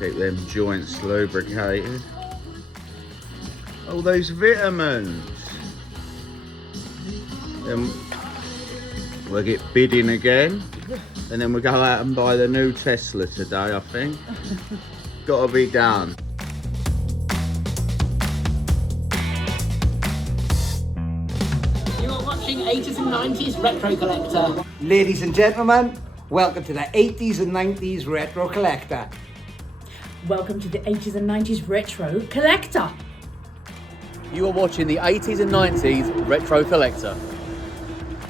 Keep them joints lubricated. All those vitamins. Then we'll get bidding again. And then we'll go out and buy the new Tesla today, I think. Gotta be done. You are watching 80s and 90s Retro Collector. Ladies and gentlemen, welcome to the 80s and 90s Retro Collector. Welcome to the 80s and 90s Retro Collector. You are watching the 80s and 90s Retro Collector.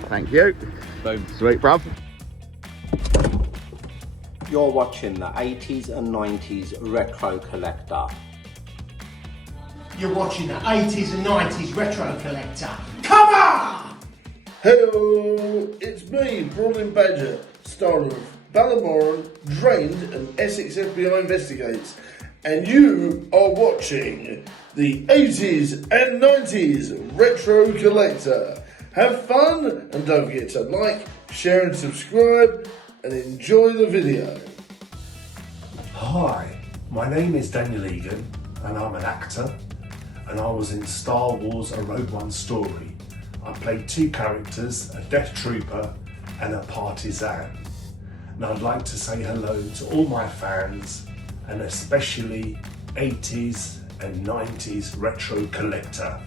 Thank you. Boom. Sweet, bruv. You're watching the 80s and 90s Retro Collector. You're watching the 80s and 90s Retro Collector. Come on! Hello, it's me, Brawling Badger, star of Ballamoran, Drained and Essex FBI Investigates, and you are watching the 80s and 90s Retro Collector. Have fun and don't forget to like, share and subscribe and enjoy the video. Hi, my name is Daniel Egan and I'm an actor, and I was in Star Wars A Rogue One Story. I played two characters, a Death Trooper and a Partisan. And I'd like to say hello to all my fans, and especially 80s and 90s Retro Collector.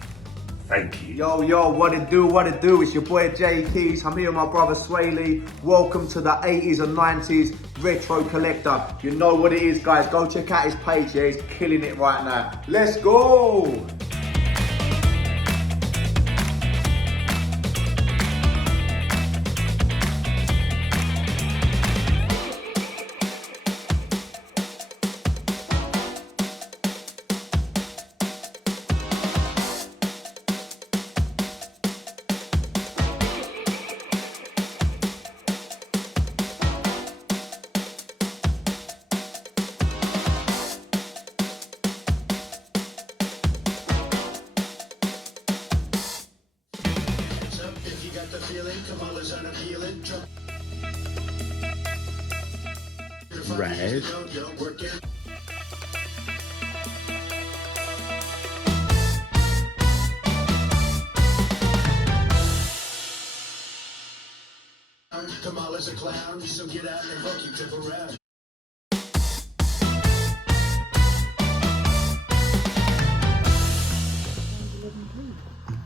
Thank you. Yo, what it do? It's your boy Jay Keys. I'm here with my brother Swaley. Welcome to the 80s and 90s Retro Collector. You know what it is, guys. Go check out his page, yeah? He's killing it right now. Let's go! Red. Kamala's a clown, so get out and fuck you tip around.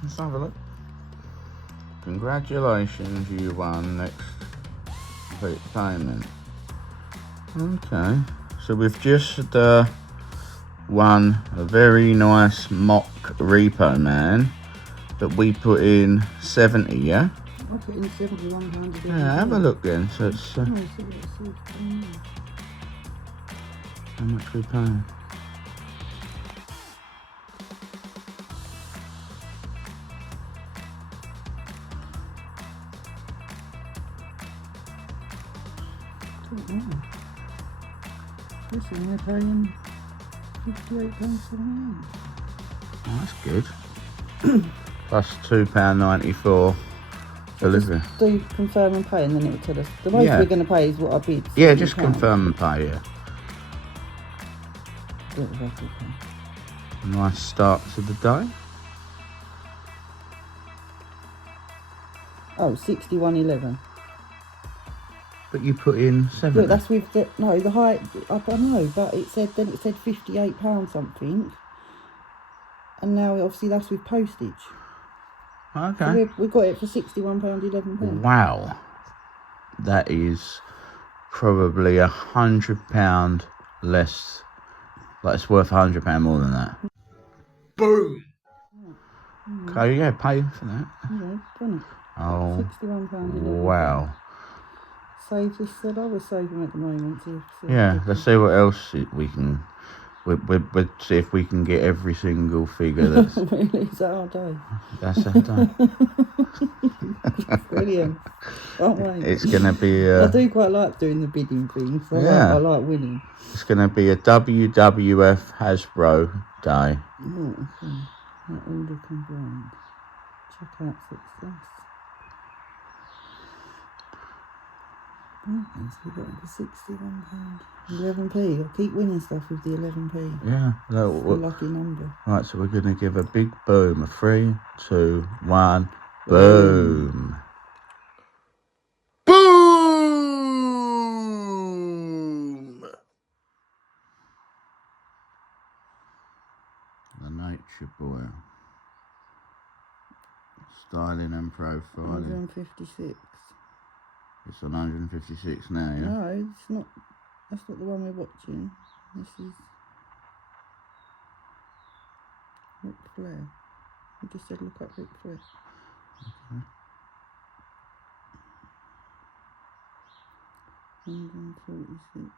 Let's have a look. Congratulations, you won next complete payment. Okay, so we've just won a very nice mock Repo Man that we put in 70, yeah? I put in £71. Yeah, have a look then. So it's how much we paying? Listen, we're paying £58 for the man. Oh, that's good. Plus £2.94 delivery. Just do confirm and pay, and then it will tell us. The most we're going to pay is what I bid. Yeah, just confirm and pay, yeah. Nice start to the day. Oh, 61.11. But you put in 70. Look, that's with the the height. I don't know, but it said £58 something, and now obviously that's with postage. Okay. So we got it for £61.11. Wow, that is probably £100 less. Like it's worth £100 more than that. Boom! Okay, yeah, pay for that. Yeah, done it. Oh, £61.11. wow. So just said I was saving at the moment. See Yeah, let's see what else we can. We'll see if we can get every single figure that's. Really, is that our day? That's our day. Brilliant. Can't wait. It's gonna be. I do quite like doing the bidding thing, so Yeah. I like winning. It's gonna be a WWF Hasbro day. Oh, okay. That order combined. Check out success. So we got it for £61. 11p. I'll keep winning stuff with the 11p. Yeah. It's a lucky number. Right, so we're going to give a big boom. 3, 2, 1, boom. Boom! The Nature Boy. Styling and profiling. 156. It's on 156 now, yeah? No, it's not. That's not the one we're watching. This is Ric Flair. I just said look up Ric Flair. Okay. 146.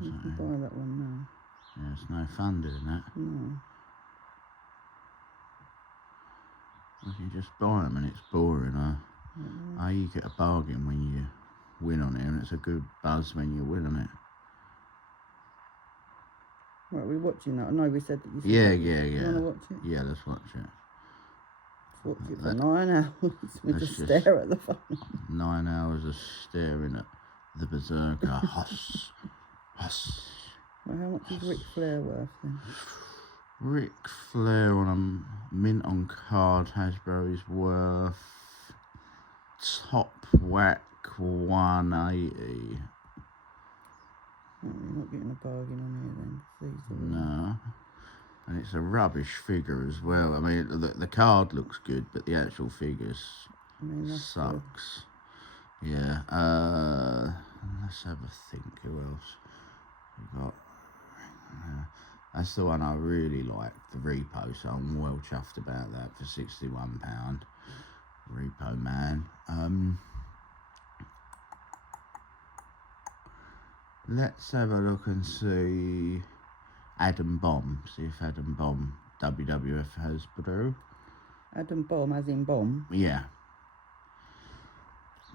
You can buy that one now. Yeah, it's no fun doing that. No. You can just buy them and it's boring, huh? Oh, you get a bargain when you win on it, and it's a good buzz when you win on it. Right, we're watching that. I know we said that you said Yeah. You want to watch it? Yeah, let's watch it. Let's watch it for 9 hours. We just stare at the phone. 9 hours of staring at the berserker. Huss. Huss. Well, how much is Ric Flair worth then? Ric Flair on a mint on card Hasbro is worth top whack 180. Oh, you're not getting a bargain on here then. No. And it's a rubbish figure as well. I mean, the card looks good, but the actual figure sucks. Yeah. Let's have a think. Who else we got? That's the one I really like, the Repo, so I'm well chuffed about that for £61. Repo Man. Let's have a look and see Adam Bomb. See if Adam Bomb, WWF Hasbro. Adam Bomb, as in bomb? Yeah.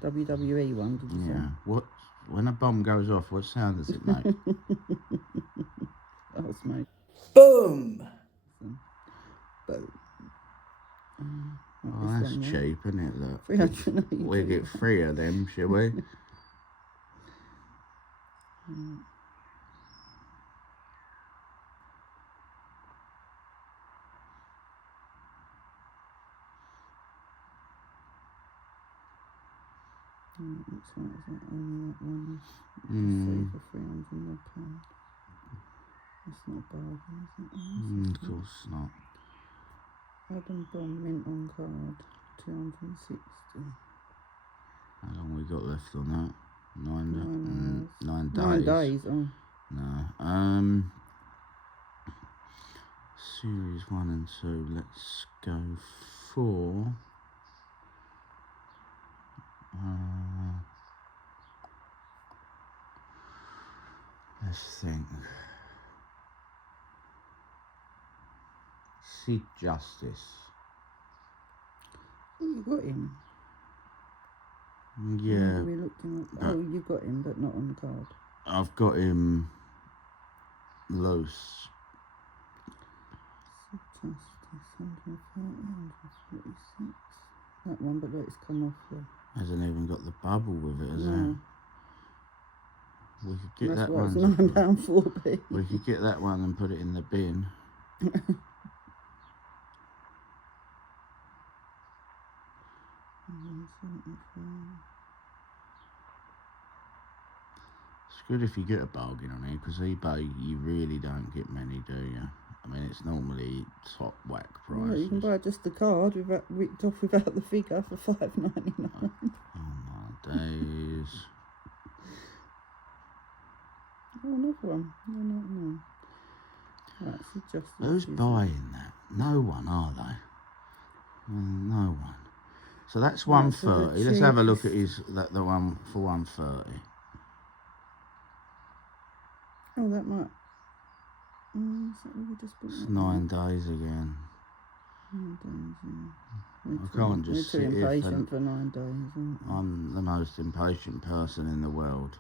WWE one, did you say? Yeah. What? When a bomb goes off, what sound does it make? Oh, smoke. Boom! Boom. Oh, that's cheap, isn't it? Look. 380. We'll get 3 of them, shall we? Looks like that only that one. Save for £300. That's not a bargain, is it? Of course not. Adam Bomb mint on card, 260. How long we got left on that? 9 days. 9 days, oh. No. Series 1 and 2. Let's go for. Let's think. Sid Justice. Oh, you got him? Yeah. We looked him up. Oh, you got him, but not on the card. I've got him loose. Sid Justice, 146. That one, but look, it's come off there. Hasn't even got the bubble with it, has it? We could get That's that why one. It's £9.4p. We could get that one and put it in the bin. It's good if you get a bargain on here, because eBay you really don't get many, do you? I mean, it's normally top whack prices. Well, you can buy just the card without ripped off without the figure for £5.99. Oh my days. Oh, another one. No. Right, so just Who's buying that? No one, are they? No one. So that's 130. Let's have a look at the one for 130. Oh, that might. Is that what we just bought? It's 9 days again. 9 days, yeah. I can't just sit We're too here impatient for 9 days, aren't we? I'm the most impatient person in the world.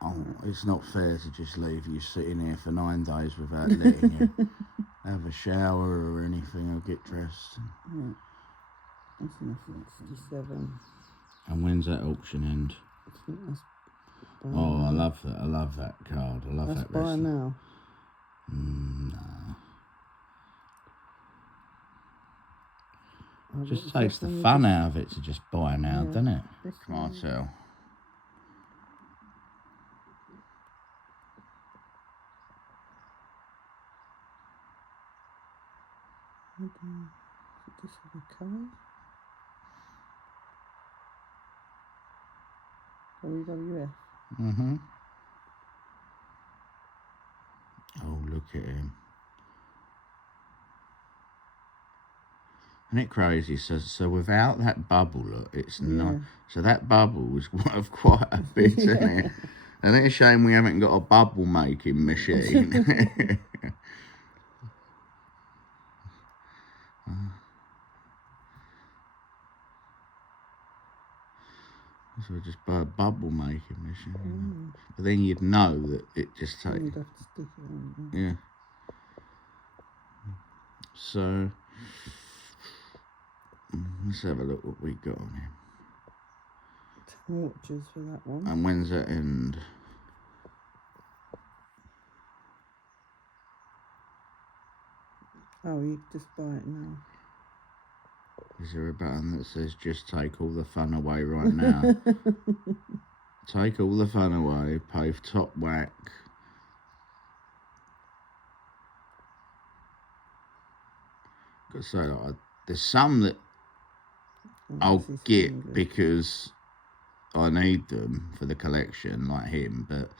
Oh, it's not fair to just leave you sitting here for 9 days without letting you have a shower or anything or get dressed. Yeah. That's enough. 67. And when's that auction end? I think that's Oh, I love that. I love that card. I love that buy wrestler. now. No. Oh, Just what takes was the that fun one? out of it to just buy now, Yeah, doesn't it? this one. Martel. This is a card. WWF. Oh, look at him. Isn't it crazy? So without that bubble, look, it's not. So that bubble was worth quite a bit, isn't it? And it's a shame we haven't got a bubble making machine. So just buy a bubble making machine. But then you'd know that it just takes. You'd have to stick it on. Yeah. So let's have a look what we got on him. 10 watches for that one. And when's that end? Oh, you just buy it now. Is there a button that says just take all the fun away right now? Take all the fun away, pay for top whack. Got to say, like, there's some that I'll get because I need them for the collection, like him, but it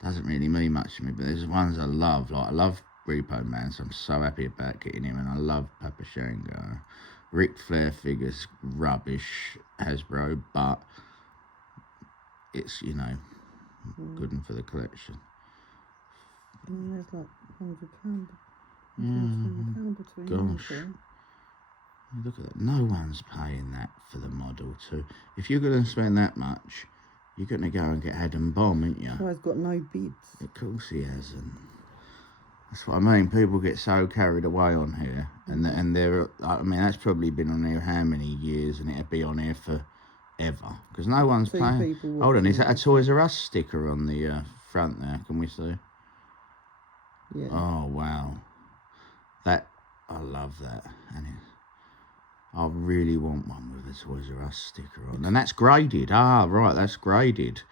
doesn't really mean much to me. But there's ones I love, like I love Repo Man, so I'm so happy about getting him, and I love Papa Shango. Ric Flair figures, rubbish, Hasbro, but it's, you know, good one for the collection. And there's like £100. Gosh. Look at that. No one's paying that for the Model 2. If you're going to spend that much, you're going to go and get Adam Bomb, ain't you? So he's got no bids. Of course he hasn't. That's what I mean. People get so carried away on here, and they're. I mean, that's probably been on here how many years, and it'll be on here forever because no one's paying. Hold on, is that a Toys R Us sticker on the front there? Can we see? Yeah. Oh wow, that I love that, and I really want one with a Toys R Us sticker on, and that's graded. Ah, right, that's graded.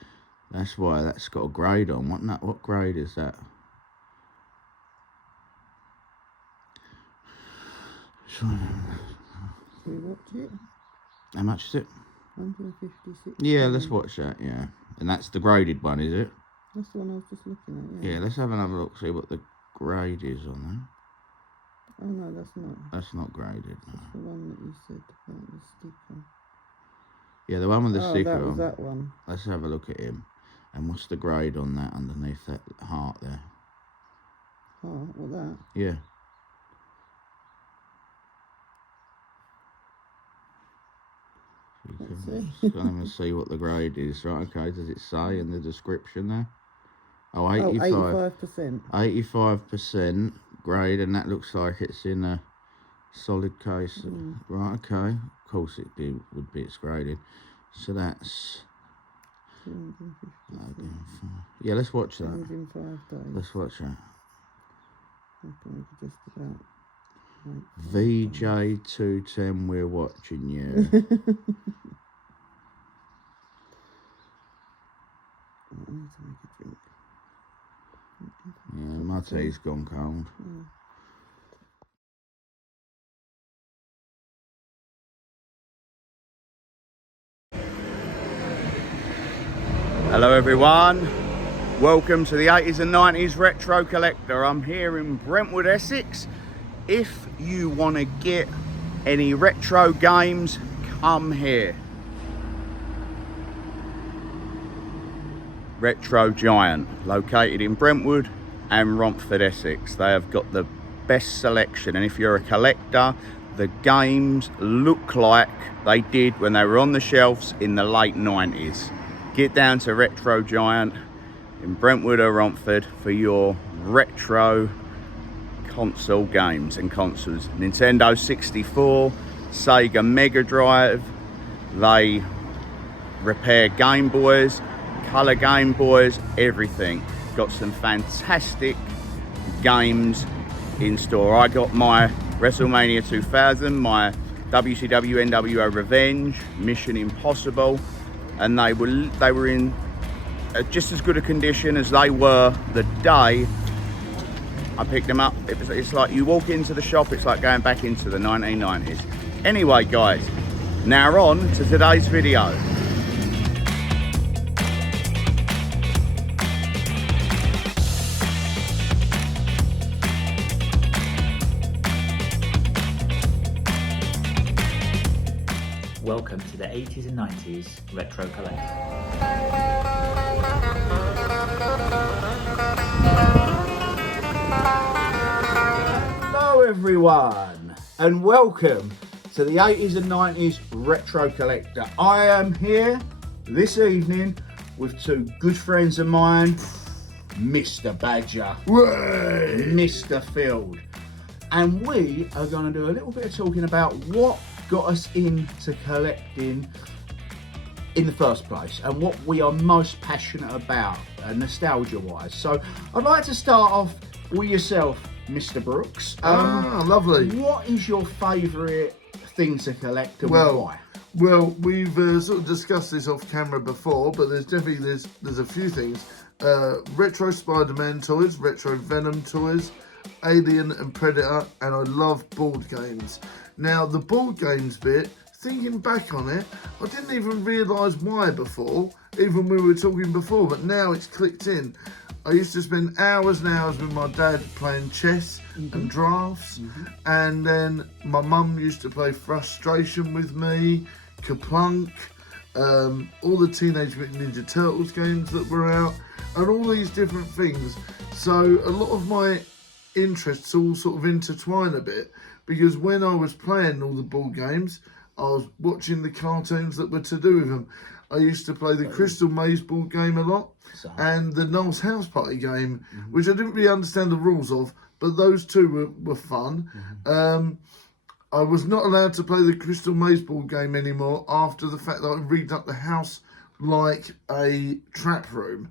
That's why that's got a grade on. What grade is that? Should we watch it? How much is it? 156. Yeah, let's watch that, yeah. And that's the graded one, is it? That's the one I was just looking at, yeah. Yeah, let's have another look, see what the grade is on Oh, no, that's not. there. That's not graded, no. That's the one that you said about the sticker. Yeah, the one with the sticker that was on. that one. Let's have a look at him. And what's the grade on that underneath that heart there? Oh, what, that? Yeah. You can even see what the grade is, right? Okay, does it say in the description there? Oh, 85%. 85% grade, and that looks like it's in a solid case. Right, okay. Of course it would be it's graded. So that's... 250. Yeah, let's watch that. 105 days. Let's watch that. Okay, just about... VJ210, we're watching you. I need to make a drink. Yeah, my tea's gone cold. Hello everyone, welcome to the 80s and 90s Retro Collector. I'm here in Brentwood, Essex. If you want to get any retro games, come here. Retro Giant, located in Brentwood and Romford, Essex. They have got the best selection, and if you're a collector, the games look like they did when they were on the shelves in the late 90s. Get down to Retro Giant, in Brentwood or Romford for your retro console games and consoles. Nintendo 64, Sega Mega Drive. They repair Game Boys, colour Game Boys, everything. Got some fantastic games in store. I got my WrestleMania 2000, my WCW NWO Revenge, Mission Impossible, and they were in just as good a condition as they were the day I picked them up. It's like you walk into the shop, it's like going back into the 1990s. Anyway, guys, now on to today's video. Welcome to the 80s and 90s Retro Collector. Hello everyone, and welcome to the 80s and 90s Retro Collector. I am here this evening with two good friends of mine, Mr. Badger, Mr. Field, and we are going to do a little bit of talking about what got us into collecting in the first place and what we are most passionate about, nostalgia wise. So I'd like to start off with yourself, Mr. Brooks. Lovely. What is your favourite thing to collect and why? Well, we've sort of discussed this off camera before, but there's a few things. Retro Spider-Man toys, retro Venom toys, Alien and Predator, and I love board games. Now, the board games bit, thinking back on it, I didn't even realise why before, even when we were talking before, but now it's clicked in. I used to spend hours and hours with my dad playing chess and drafts, and then my mum used to play Frustration with me, Kaplunk, all the Teenage Mutant Ninja Turtles games that were out, and all these different things. So a lot of my interests all sort of intertwine a bit, because when I was playing all the board games, I was watching the cartoons that were to do with them. I used to play the Crystal Maze board game a lot, and the Noel's House Party game, which I didn't really understand the rules of, but those two were fun. I was not allowed to play the Crystal Maze board game anymore after the fact that I rigged up the house like a trap room.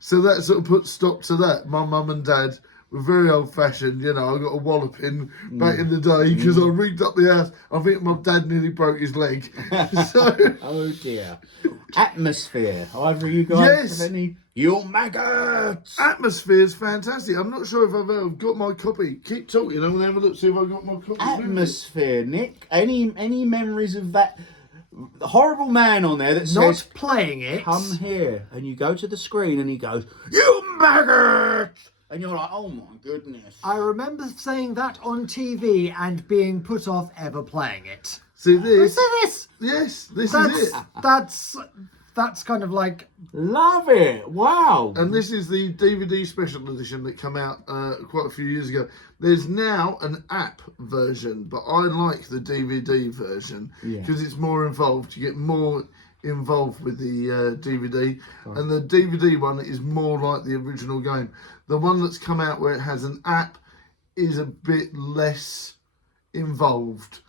So that sort of put stop to that. My mum and dad were very old-fashioned, you know. I got a walloping back in the day because I rigged up the house. I think my dad nearly broke his leg. Oh dear. Atmosphere. Either of you guys have any? You maggots! Atmosphere's fantastic. I'm not sure if I've ever got my copy. Keep talking, I'm going to have a look, see if I've got my copy. Atmosphere, Nick. Any memories of that? The horrible man on there that Not says, playing it. come here, and you go to the screen and he goes, you maggots! And you're like, oh my goodness. I remember saying that on TV and being put off ever playing it. See this? See this? Yes, this is it. That's kind of like... Love it. Wow. And this is the DVD special edition that came out quite a few years ago. There's now an app version, but I like the DVD version because it's more involved. You get more involved with the DVD. And the DVD one is more like the original game. The one that's come out where it has an app is a bit less involved.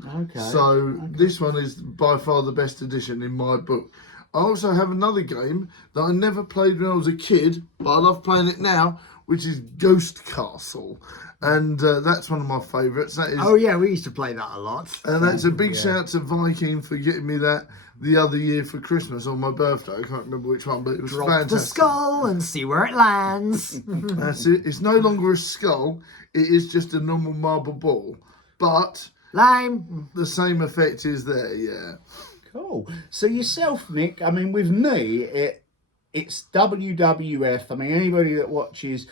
This one is by far the best edition in my book. I also have another game that I never played when I was a kid, but I love playing it now, which is Ghost Castle. And that's one of my favourites. That is, oh yeah, we used to play that a lot. And that's a big shout to Viking for getting me that the other year for Christmas on my birthday. I can't remember which one, but it was fantastic. The skull and see where it lands. That's it. It's no longer a skull. It is just a normal marble ball. But lime. The same effect is there, yeah. Cool. So yourself, Nick, I mean, with me, it's WWF. I mean, anybody that watches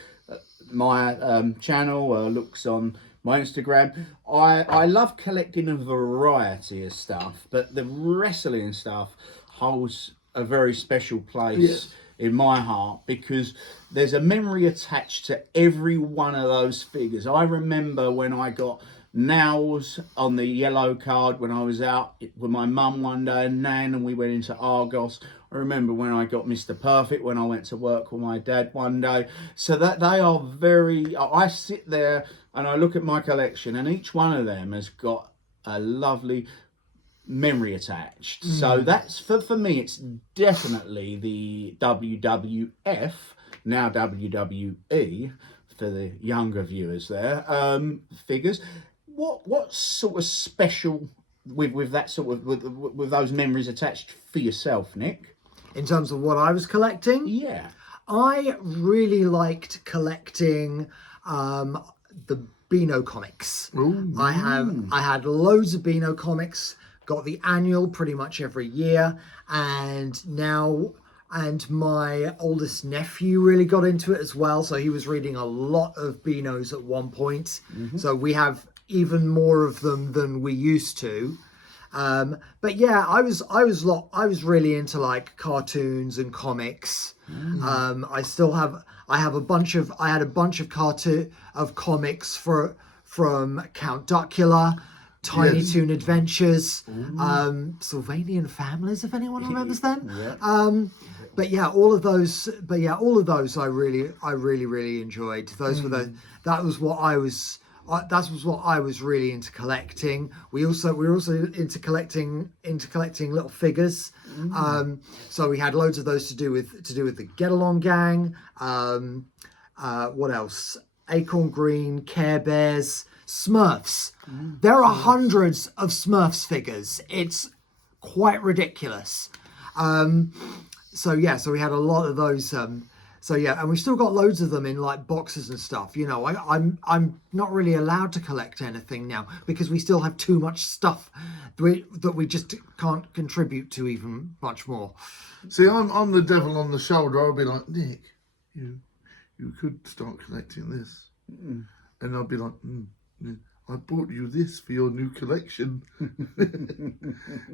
my channel or looks on my Instagram, I love collecting a variety of stuff, but the wrestling stuff holds a very special place in my heart because there's a memory attached to every one of those figures. I remember when I got nails on the yellow card when I was out with my mum one day and Nan, and we went into Argos. I remember when I got Mr. Perfect when I went to work with my dad one day. So that they are very, I sit there and I look at my collection, and each one of them has got a lovely memory attached. So that's, for me, it's definitely the WWF, now WWE, for the younger viewers there, figures. What's sort of special with that sort of, with those memories attached for yourself, Nick? In terms of what I was collecting? Yeah. I really liked collecting the Beano comics. Ooh. I had loads of Beano comics, got the annual pretty much every year, and my oldest nephew really got into it as well, so he was reading a lot of Beanos at one point. So we have even more of them than we used to. But yeah, I was really into like cartoons and comics. I had a bunch of comics from Count Duckula, Tiny Toon Adventures, Sylvanian Families, if anyone remembers them. But yeah, all of those I really enjoyed. That was what I was really into collecting. We were also into collecting little figures. So we had loads of those to do with the Get Along Gang. What else? Acorn Green, Care Bears, Smurfs. There are hundreds of Smurfs figures. It's quite ridiculous. So we had a lot of those. And we still got loads of them in like boxes and stuff. You know, I'm not really allowed to collect anything now because we still have too much stuff that we just can't contribute to even much more. See, I'm the devil on the shoulder. I'll be like, Nick, you could start collecting this, and I'll be like, I bought you this for your new collection.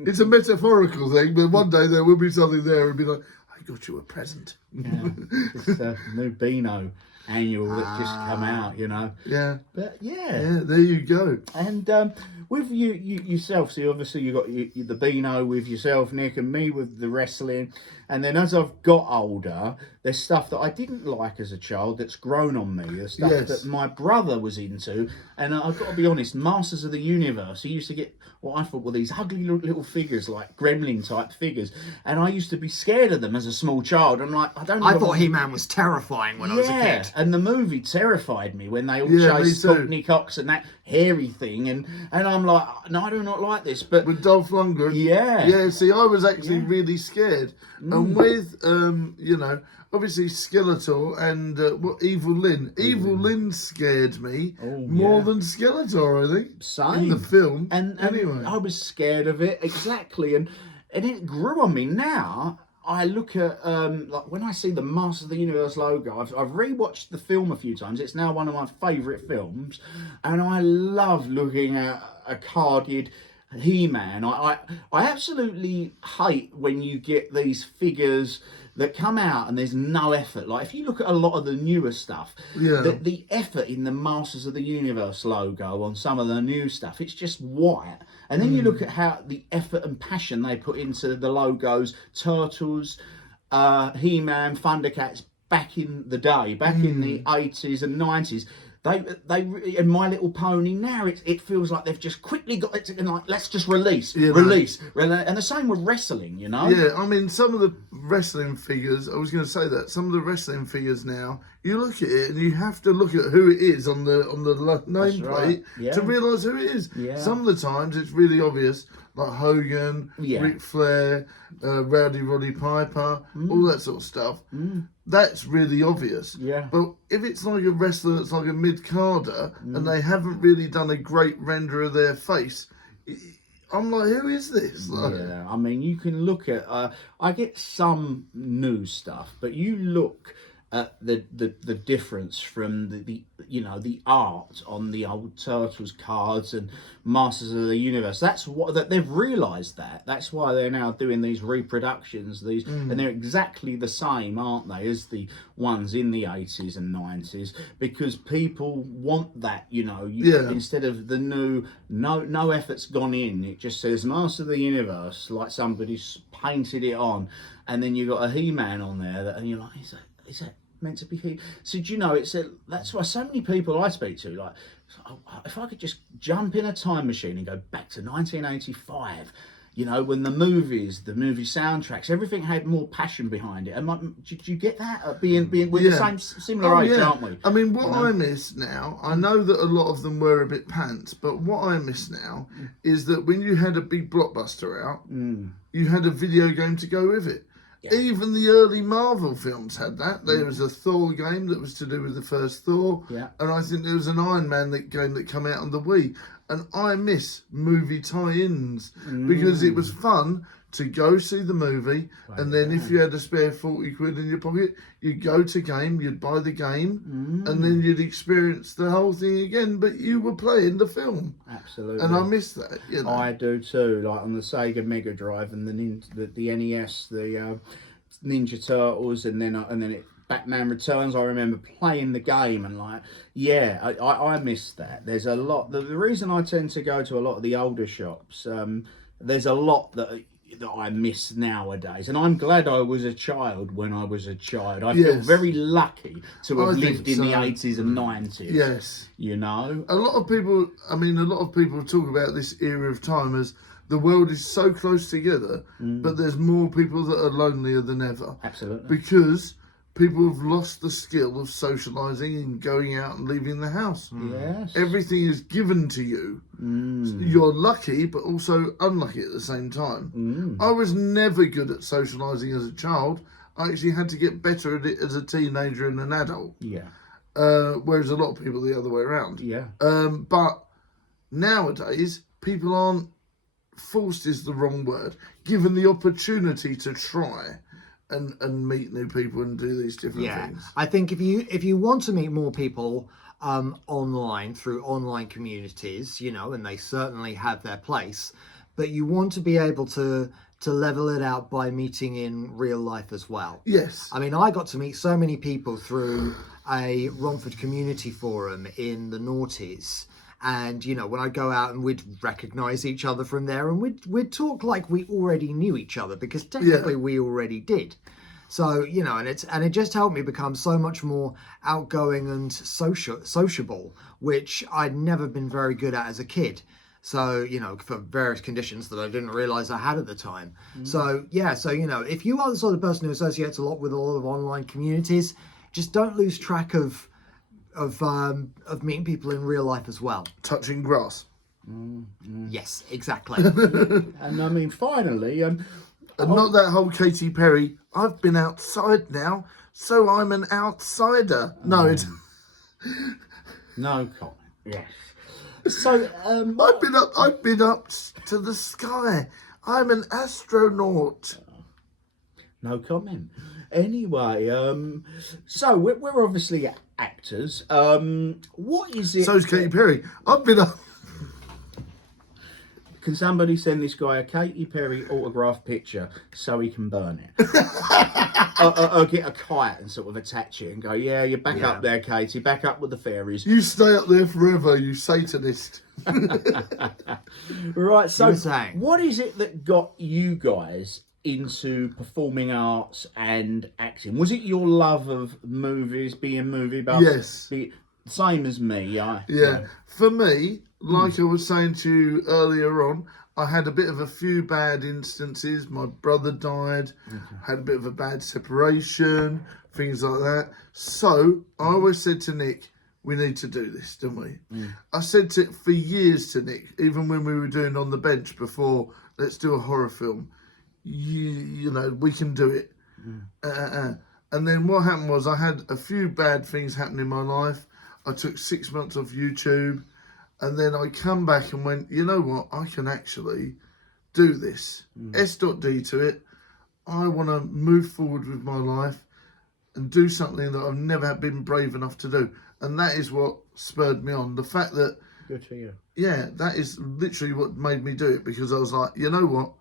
It's a metaphorical thing, but one day there will be something there and be like, I got you a present. Yeah, it's a new Beano annual that's just come out, you know. Yeah. But yeah. Yeah, there you go. And with you yourself, so obviously you got the Beano with yourself, Nick, and me with the wrestling. And then as I've got older, there's stuff that I didn't like as a child that's grown on me. There's stuff that my brother was into. And I've got to be honest, Masters of the Universe, he used to get what I thought were these ugly little figures, like gremlin type figures. And I used to be scared of them as a small child. I'm like, I thought He-Man was terrifying when I was a kid. And the movie terrified me when they all chased Courtney Cox and that hairy thing. And I'm like, no, I do not like this. But with Dolph Lundgren. Yeah. Yeah, see, I was actually really scared. And with, obviously Skeletor and Evil Lyn. Evil Lyn scared me more than Skeletor, I think. Same. In the film. And anyway. I was scared of it, exactly. And it grew on me. Now, I look at, like when I see the Masters of the Universe logo, I've rewatched the film a few times. It's now one of my favourite films. And I love looking at a carded He-Man. I absolutely hate when you get these figures that come out and there's no effort. Like if you look at a lot of the newer stuff, the effort in the Masters of the Universe logo on some of the new stuff, it's just white. And then you look at how the effort and passion they put into the logos, Turtles, He-Man, Thundercats, back in the day, back in the 80s and 90s. They and My Little Pony, now it feels like they've just quickly got it to, and like, let's just release. And the same with wrestling, you know. Yeah, I mean, some of the wrestling figures, I was going to say that, some of the wrestling figures now, you look at it and you have to look at who it is on the nameplate to realise who it is. Yeah. Some of the times it's really obvious, like Hogan, Ric Flair, Rowdy Roddy Piper, all that sort of stuff. That's really obvious. Yeah. But if it's like a wrestler that's like a mid-carder and they haven't really done a great render of their face, I'm like, who is this? Like, yeah, I mean, you can look at, I get some new stuff, but you look at the difference from the you know, the art on the old Turtles cards and Masters of the Universe. That's what that they've realised that's why they're now doing these reproductions, and they're exactly the same, aren't they, as the ones in the 80s and 90s, because people want that, you know. Instead of the new, no effort's gone in, it just says Master of the Universe, like somebody's painted it on, and then you've got a He-Man on there, and you're like, is that meant to be He? So do you know, that's why so many people I speak to, like, if I could just jump in a time machine and go back to 1985, you know, when the movie soundtracks, everything had more passion behind it. And do you get that? Being with the same similar age, aren't we? I mean, what I miss now, I know that a lot of them were a bit pants, but what I miss now is that when you had a big blockbuster out, you had a video game to go with it. Yeah. Even the early Marvel films had that. There was a Thor game that was to do with the first Thor. Yeah. And I think there was an Iron Man game that came out on the Wii. And I miss movie tie-ins because it was fun to go see the movie, and then if you had a spare 40 quid in your pocket, you'd go to game, you'd buy the game, and then you'd experience the whole thing again, but you were playing the film. Absolutely. And I miss that, you know. I do too, like on the Sega Mega Drive and the NES, the Ninja Turtles, and then Batman Returns. I remember playing the game and I miss that. There's a lot. The reason I tend to go to a lot of the older shops, there's a lot that I miss nowadays, and I'm glad I was a child when I was a child. I feel very lucky to have lived in the 80s and 90s. Yes, you know, a lot of people talk about this era of time as the world is so close together, but there's more people that are lonelier than ever. Absolutely, because people have lost the skill of socialising and going out and leaving the house. Yes. Everything is given to you. You're lucky, but also unlucky at the same time. I was never good at socialising as a child. I actually had to get better at it as a teenager and an adult. Yeah. Whereas a lot of people the other way around. Yeah. But nowadays, people aren't forced is the wrong word, given the opportunity to try and meet new people and do these different things. I think if you want to meet more people online through online communities, you know, and they certainly have their place, but you want to be able to level it out by meeting in real life as well. Yes. I mean, I got to meet so many people through a Romford community forum in the noughties. And, you know, when I'd go out and we'd recognise each other from there, and we'd talk like we already knew each other, because technically we already did. So, you know, and it just helped me become so much more outgoing and sociable, which I'd never been very good at as a kid. So, you know, for various conditions that I didn't realise I had at the time. So, you know, if you are the sort of person who associates a lot with a lot of online communities, just don't lose track of meeting people in real life as well. Touching grass. Yes, exactly. And I mean, finally, and not that whole Katy Perry, I've been outside now, so I'm an outsider. No, it's... No comment. Yes. So, I've been up to the sky. I'm an astronaut. No comment. Anyway, so we're obviously actors. What is it? So's Katy Perry. I've been up. Can somebody send this guy a Katy Perry autograph picture so he can burn it? or get a kite and sort of attach it and go, yeah, you're back up there, Katy, back up with the fairies. You stay up there forever, you Satanist. Right, so what is it that got you guys into performing arts and acting? Was it your love of movies, being movie buff? Yes. Same as me, yeah. For me, like I was saying to you earlier on, I had a bit of a few bad instances. My brother died, had a bit of a bad separation, things like that. So I always said to Nick, we need to do this, don't we? I said for years to Nick, even when we were doing On the Bench before, let's do a horror film. You know, we can do it. And then what happened was I had a few bad things happen in my life. I took 6 months off YouTube, and then I come back and went, you know what, I can actually do this. S.D to it. I want to move forward with my life. and do something that I've never been brave enough to do. And that is what spurred me on. The fact that, Good for you. yeah, that is literally what made me do it, because I was like, you know what?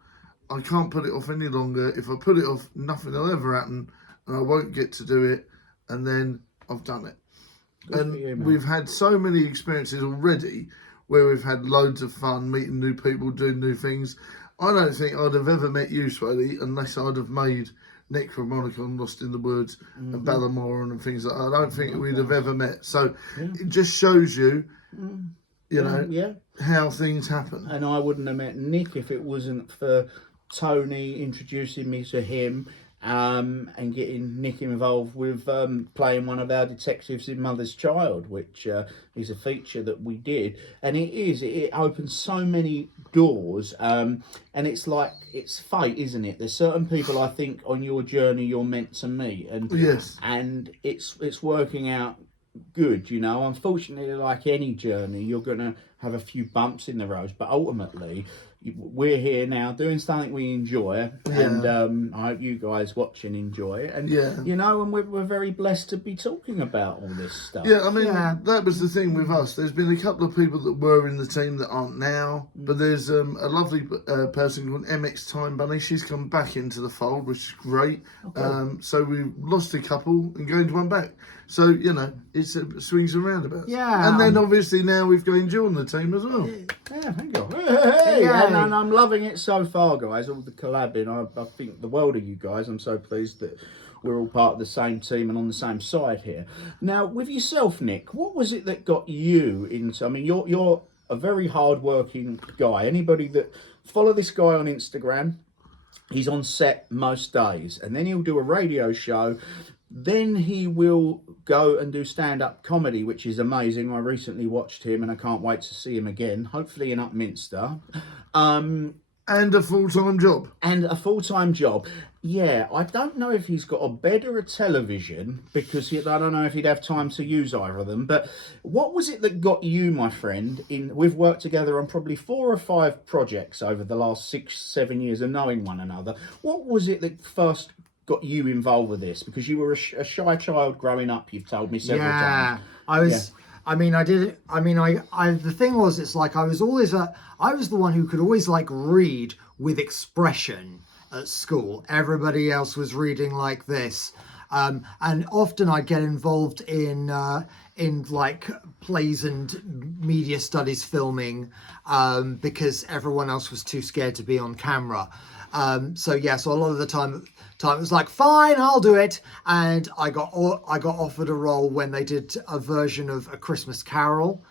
I can't put it off any longer. If I put it off, nothing will ever happen, and I won't get to do it. And then I've done it. And we've had so many experiences already where we've had loads of fun, meeting new people, doing new things. I don't think I'd have ever met you, Swelly, unless I'd have made Nick from Monaco and Lost in the Woods and Ballamore and things like that. I don't think we'd have ever met. So it just shows you, you know, how things happen. And I wouldn't have met Nick if it wasn't for Tony introducing me to him, and getting Nick involved with playing one of our detectives in Mother's Child, which is a feature that we did. And it opens so many doors, and it's like, it's fate, isn't it? There's certain people, I think, on your journey you're meant to meet, and and it's working out good, you know. Unfortunately, like any journey, you're gonna have a few bumps in the road, but ultimately we're here now doing something we enjoy, and I hope you guys watching enjoy it, and you know, and we're very blessed to be talking about all this stuff. I mean, that was the thing with us. There's been a couple of people that were in the team that aren't now, but there's a lovely person called MX Time Bunny. She's come back into the fold, which is great. So we lost a couple and gained one back. So, you know, it's swings and roundabouts. And then obviously now we've gained you on the team as well. Thank you. Hey, and I'm loving it so far, guys. All the collabing. I think the world of you guys. I'm so pleased that we're all part of the same team and on the same side here. Now, with yourself, Nick, what was it that got you into? I mean, you're a very hard-working guy. Anybody that follow this guy on Instagram, he's on set most days, and then he'll do a radio show. Then he will go and do stand-up comedy, which is amazing. I recently watched him, and I can't wait to see him again, hopefully in Upminster. And a full-time job. And a full-time job. Yeah, I don't know if he's got a bed or a television, because I don't know if he'd have time to use either of them. But what was it that got you, my friend, we've worked together on probably 4 or 5 projects over the last 6-7 years of knowing one another. What was it that first got you involved with this? Because you were a shy child growing up, you've told me several times. I was. I mean, I did. I mean, I. The thing was, it's like I was always I was the one who could always like read with expression at school. Everybody else was reading like this, and often I'd get involved in like plays and media studies filming, because everyone else was too scared to be on camera. So a lot of the time it was like, fine, I'll do it. And I got offered a role when they did a version of A Christmas Carol.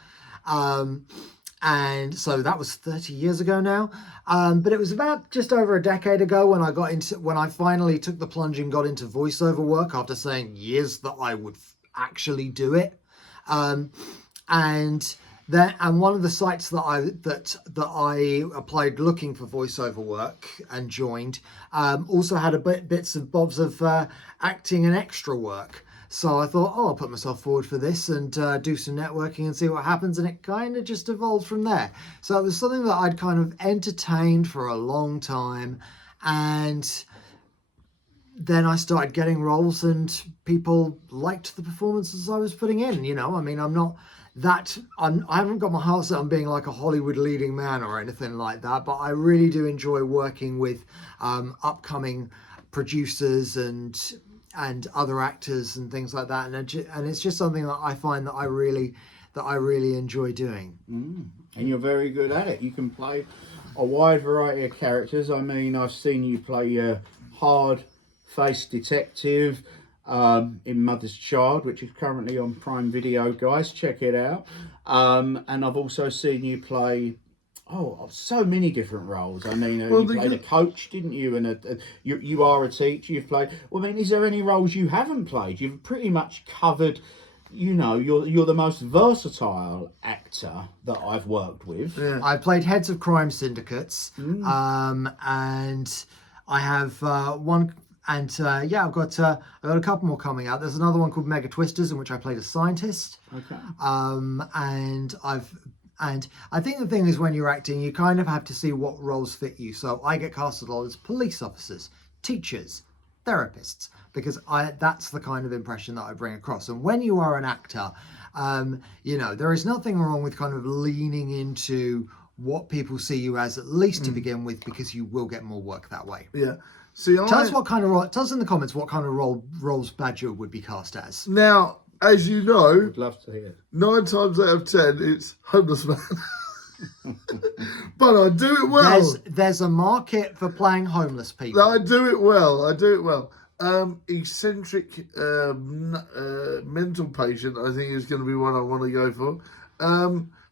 And so that was 30 years ago now. But it was about just over a decade ago when I finally took the plunge and got into voiceover work after saying years that I would actually do it. And one of the sites that I applied looking for voiceover work and joined also had bits and bobs of acting and extra work. So I thought, I'll put myself forward for this and do some networking and see what happens. And it kind of just evolved from there. So it was something that I'd kind of entertained for a long time. And then I started getting roles and people liked the performances I was putting in. You know, I mean, I haven't got my heart set on being like a Hollywood leading man or anything like that, but I really do enjoy working with upcoming producers and other actors and things like that, and it's just something that I find that I really enjoy doing. And you're very good at it. You can play a wide variety of characters. I mean, I've seen you play a hard-faced detective in Mother's Child, which is currently on Prime Video, guys, check it out. And I've also seen you play so many different roles. I mean, you played a coach, didn't you? And you are a teacher. You've played. Well, I mean, is there any roles you haven't played? You've pretty much covered. You know, you're the most versatile actor that I've worked with. I played heads of crime syndicates, and I have one. And I've got a couple more coming out. There's another one called Mega Twisters, in which I played a scientist. Okay. And I think the thing is, when you're acting, you kind of have to see what roles fit you. So I get casted a lot as police officers, teachers, therapists, because that's the kind of impression that I bring across. And when you are an actor, you know, there is nothing wrong with kind of leaning into what people see you as, at least to begin with, because you will get more work that way. Yeah. See, tell us what kind of role. Tell us in the comments what kind of roles Badger would be cast as. Now, as you know, I'd love to hear. 9 times out of 10, it's homeless man. But I do it well. There's a market for playing homeless people. I do it well. Eccentric mental patient, I think, is going to be one I want to go for.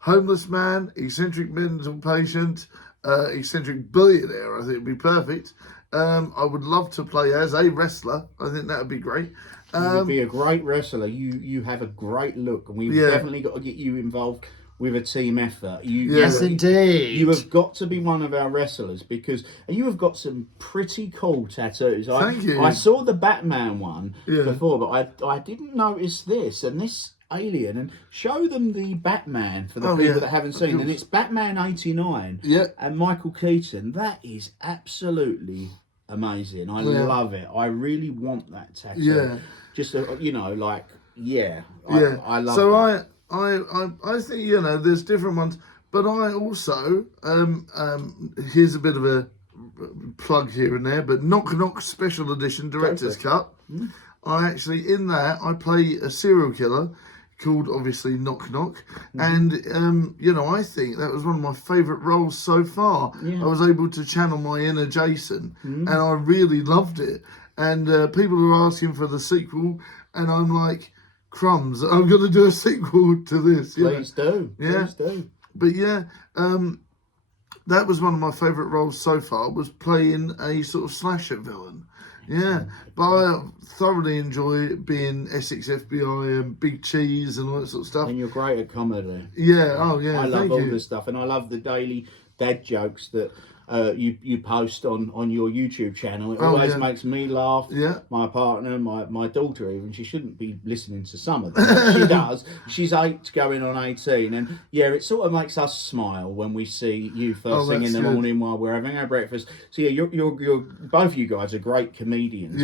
Homeless man, eccentric mental patient, eccentric billionaire, I think would be perfect. I would love to play as a wrestler. I think that would be great. You would be a great wrestler. You have a great look, and we've definitely got to get you involved with a team effort. Yes, indeed. You have got to be one of our wrestlers, because you have got some pretty cool tattoos. Thank you. I saw the Batman one before, but I didn't notice this and this alien. And show them the Batman for the people that haven't seen. And it's Batman 89 and Michael Keaton. That is absolutely amazing. I love it. I really want that tattoo. Yeah. Just, you know, like, I love it. So I think, you know, there's different ones, but I also, here's a bit of a plug here and there, but Knock Knock Special Edition Director's Cut. I actually, in that, I play a serial killer called, obviously, Knock Knock. And, you know, I think that was one of my favourite roles so far. I was able to channel my inner Jason, and I really loved it. And people are asking for the sequel, and I'm like, crumbs, I'm going to do a sequel to this. Please do. Yeah. Please do. But that was one of my favourite roles so far, was playing a sort of slasher villain. Yeah, but I thoroughly enjoy being Essex FBI and Big Cheese and all that sort of stuff. And you're great at comedy. Yeah, oh yeah, I love thank all you. this stuff, and I love the daily dad jokes that you post on your YouTube channel. It always makes me laugh. Yeah. My partner, my daughter even, she shouldn't be listening to some of them, but she does. She's 8 going on 18, and it sort of makes us smile when we see you first thing in the morning while we're having our breakfast. So yeah, you're both you guys are great comedians,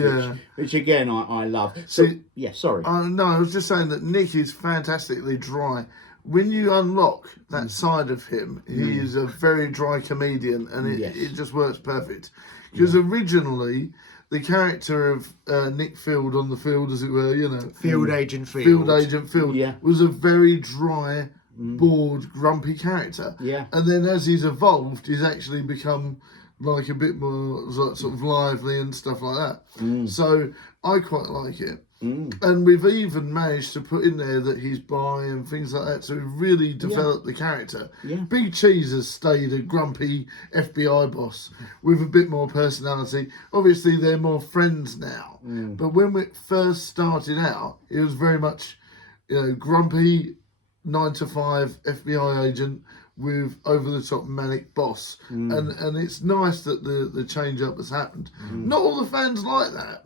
which again I love. So sorry. No, I was just saying that Nick is fantastically dry. When you unlock that side of him, he is a very dry comedian, and it just works perfect. Because originally, the character of Nick Field on the field, as it were, you know, Field Agent Field. Field Agent Field was a very dry, bored, grumpy character. Yeah. And then as he's evolved, he's actually become like a bit more sort of lively and stuff like that. So I quite like it. And we've even managed to put in there that he's bi and things like that, so we've really developed the character. Big Cheese has stayed a grumpy FBI boss with a bit more personality. Obviously they're more friends now, but when we first started out, it was very much, you know, grumpy 9-to-5 FBI agent with over-the-top manic boss. And it's nice that the change-up has happened. Not all the fans like that,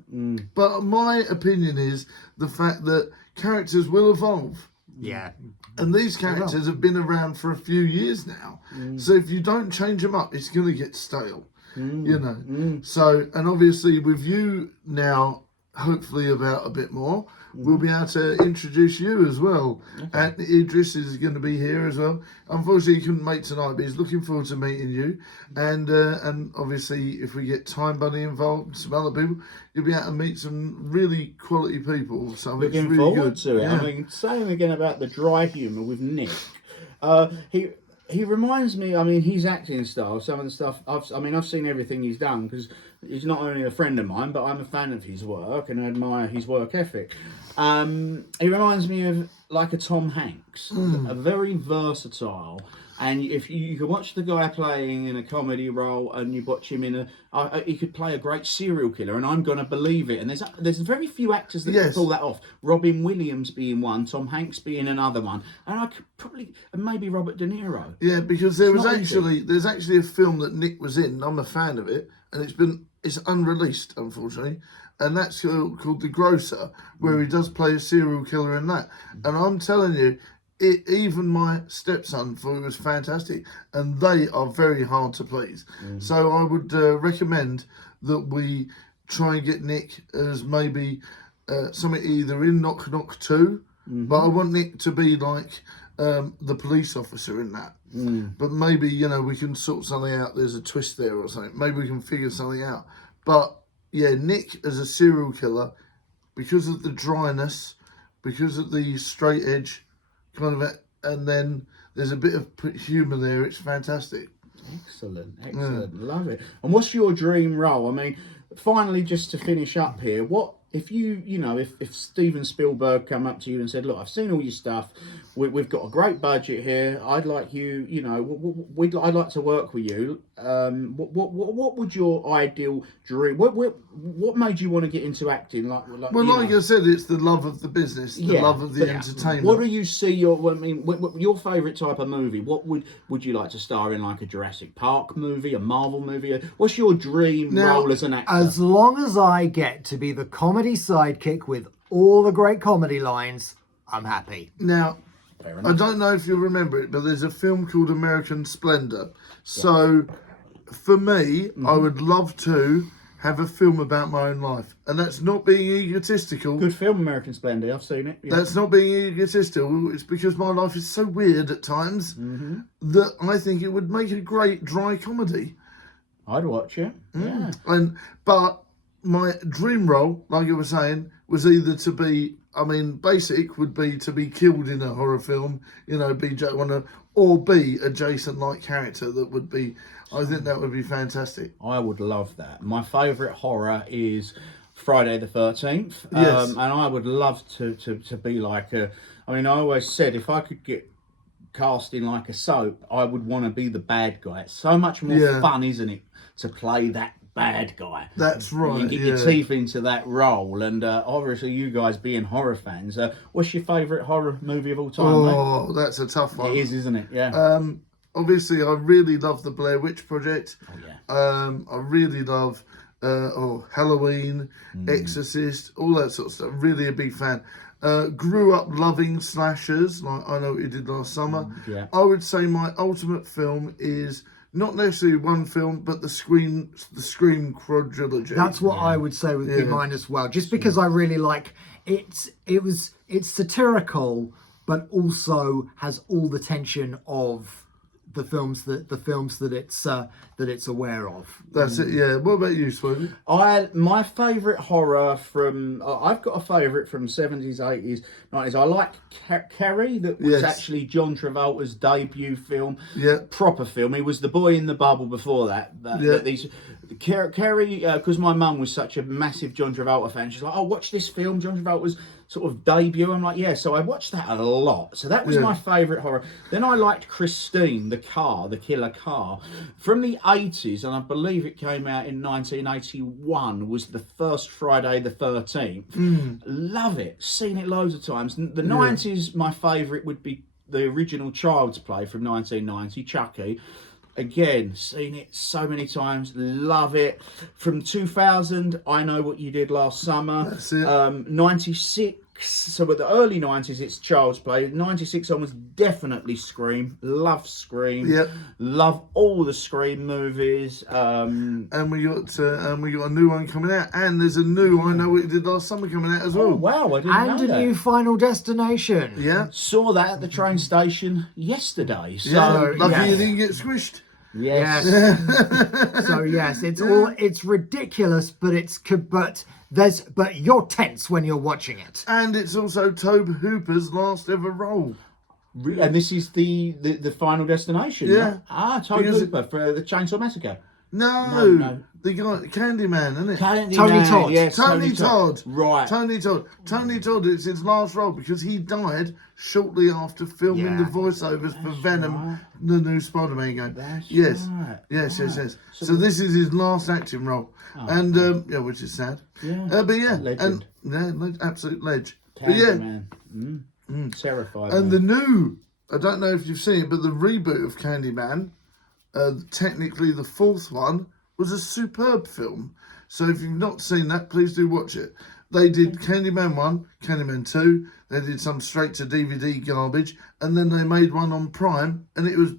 but my opinion is the fact that characters will evolve. Yeah. And these characters have been around for a few years now. So if you don't change them up, it's going to get stale, you know. So, and obviously with you now, hopefully about a bit more, we'll be able to introduce you as well. And Idris is going to be here as well. Unfortunately, he couldn't make tonight, but he's looking forward to meeting you. And obviously, if we get Time Bunny involved and some other people, you'll be able to meet some really quality people. So looking it's really forward good. to it. I mean, saying again about the dry humour with Nick, he reminds me. I mean, his acting style, some of the stuff I've seen everything he's done, because he's not only a friend of mine, but I'm a fan of his work and I admire his work ethic. He reminds me of like a Tom Hanks, a very versatile. And if you can watch the guy playing in a comedy role, and you watch him in he could play a great serial killer, and I'm going to believe it. And there's very few actors that can pull that off. Robin Williams being one, Tom Hanks being another one, and I could probably, and maybe Robert De Niro. Yeah, because there's actually a film that Nick was in. I'm a fan of it, and it's unreleased, unfortunately. And that's called The Grocer, where he does play a serial killer in that. And I'm telling you, even my stepson thought it was fantastic, and they are very hard to please. So I would recommend that we try and get Nick as maybe something either in Knock Knock 2, but I want Nick to be like the police officer in that. But maybe, you know, we can sort something out. There's a twist there or something. Maybe we can figure something out. But yeah, Nick as a serial killer, because of the dryness, because of the straight edge kind of, and then there's a bit of humour there. It's fantastic. Excellent, love it. And what's your dream role? I mean, finally, just to finish up here, what if if Steven Spielberg come up to you and said, look, I've seen all your stuff, we've got a great budget here, I'd like you, I'd like to work with you, what would your ideal dream, what made you want to get into acting? Like I said, it's the love of the business, the love of the entertainment. What do you see your favourite type of movie? What would you like to star in, like a Jurassic Park movie, a Marvel movie? What's your dream role as an actor? As long as I get to be the comedy sidekick with all the great comedy lines, I'm happy. Now, I don't know if you'll remember it, but there's a film called American Splendor. So, for me, I would love to have a film about my own life. And that's not being egotistical. Good film, American Splendor. I've seen it. Yeah. That's not being egotistical. It's because my life is so weird at times that I think it would make a great dry comedy. I'd watch it. Yeah. But my dream role, like I was saying, was either to be, basic would be to be killed in a horror film, or be a Jason-like character. That would be, I think that would be fantastic. I would love that. My favourite horror is Friday the 13th. Yes. And I would love to be like I always said, if I could get cast in like a soap, I would want to be the bad guy. It's so much more fun, isn't it, to play that bad guy. That's right. You get your teeth into that role, and obviously you guys being horror fans, what's your favourite horror movie of all time, mate? That's a tough one. It is, isn't it? Yeah. Obviously I really love the Blair Witch Project. I really love Halloween, Exorcist, all that sort of stuff. Really a big fan. Grew up loving slashers, like I Know What You Did Last Summer. I would say my ultimate film is not necessarily one film, but the Scream quadrilogy. That's what I would say would be mine as well. Just because I really like it's satirical, but also has all the tension of the films that it's aware of. That's it. Yeah. What about you, Sweeney? My favourite horror from I've got a favourite from 70s, 80s, 90s. I like Carrie. That was actually John Travolta's debut film. Yeah. Proper film. He was the boy in the bubble before that. Carrie, because my mum was such a massive John Travolta fan. She's like, "Oh, watch this film, John Travolta's sort of debut." I'm like, yeah. So I watched that a lot. So that was my favourite horror. Then I liked Christine, the killer car, from the 80s, and I believe it came out in 1981. Was the first Friday the 13th. Love it. Seen it loads of times. The 90s, my favourite would be the original Child's Play from 1990, Chucky. Again, seen it so many times, love it. From 2000, I Know What You Did Last Summer. That's it. 96, so with the early 90s, it's Child's Play. 96 on was definitely Scream. Love Scream. Yep. Love all the Scream movies. And we got a new one coming out, and there's a new I Know What You Did Last Summer coming out as well. Oh wow, I didn't know that. And a new Final Destination. Yeah. Saw that at the train station yesterday. So lucky you didn't get squished. Yes. So yes, it's ridiculous, but you're tense when you're watching it. And it's also Tobe Hooper's last ever role. And this is the Final Destination. Yeah. Right? Tobe Hooper for the Chainsaw Massacre. No. The guy, Candyman, isn't it? Tony Todd. Yes, Tony Todd. Right. Tony Todd, it's his last role because he died shortly after filming the voiceovers for Venom, the new Spider-Man game. Yes. So this is his last acting role. Which is sad. Yeah. Legend. Absolute ledge. Candyman. Terrified. And the new, I don't know if you've seen it, but the reboot of Candyman, technically the fourth one, was a superb film. So if you've not seen that, please do watch it. They did Candyman 1, Candyman 2, they did some straight to DVD garbage, and then they made one on Prime, and it was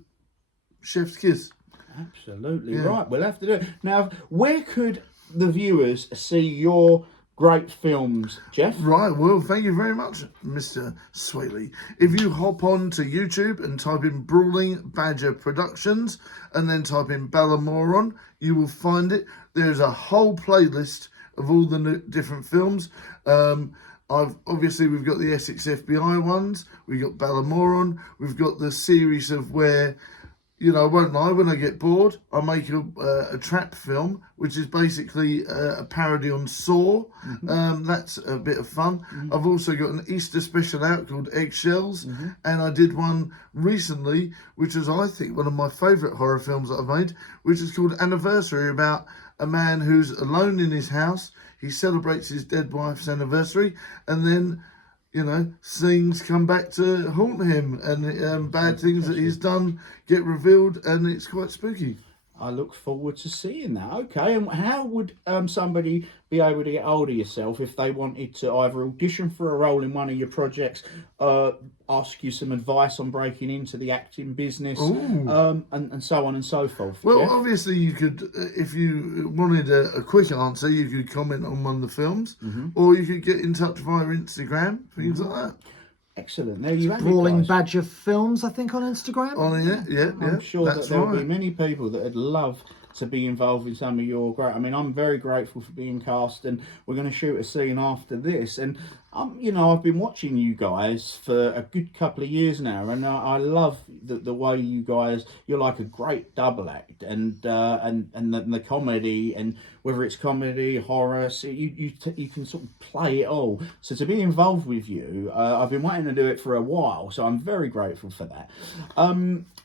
chef's kiss. Absolutely right. We'll have to do it. Now, where could the viewers see your great films, Jeff? Right, well, thank you very much, Mr. Swaley. If you hop on to YouTube and type in Brawling Badger Productions and then type in Ballamoron, you will find it. There's a whole playlist of all the different films. We've got the Essex FBI ones, we've got Ballamoron, we've got the series of where, you know, I won't lie, when I get bored, I make a trap film, which is basically a parody on Saw. That's a bit of fun. I've also got an Easter special out called Eggshells, and I did one recently, which is, I think, one of my favourite horror films that I've made, which is called Anniversary, about a man who's alone in his house. He celebrates his dead wife's anniversary, and then, you know, things come back to haunt him, and bad things that he's done get revealed, and it's quite spooky. I look forward to seeing that. Okay, and how would somebody be able to get hold of yourself if they wanted to either audition for a role in one of your projects, ask you some advice on breaking into the acting business, and so on and so forth? Well, Jeff? obviously you could, if you wanted a quick answer, you could comment on one of the films, or you could get in touch via Instagram, things like that. Excellent. There you have Brawling it, guys. Badger Films, I think, on Instagram. I'm sure that there will be right. many people that would love to be involved in some of your great. I mean, I'm very grateful for being cast, and we're going to shoot a scene after this. And you know, I've been watching you guys for a good couple of years now, and I love the way you guys. You're like a great double act, and the comedy, and whether it's comedy, horror, so you can sort of play it all. So to be involved with you, I've been wanting to do it for a while, so I'm very grateful for that.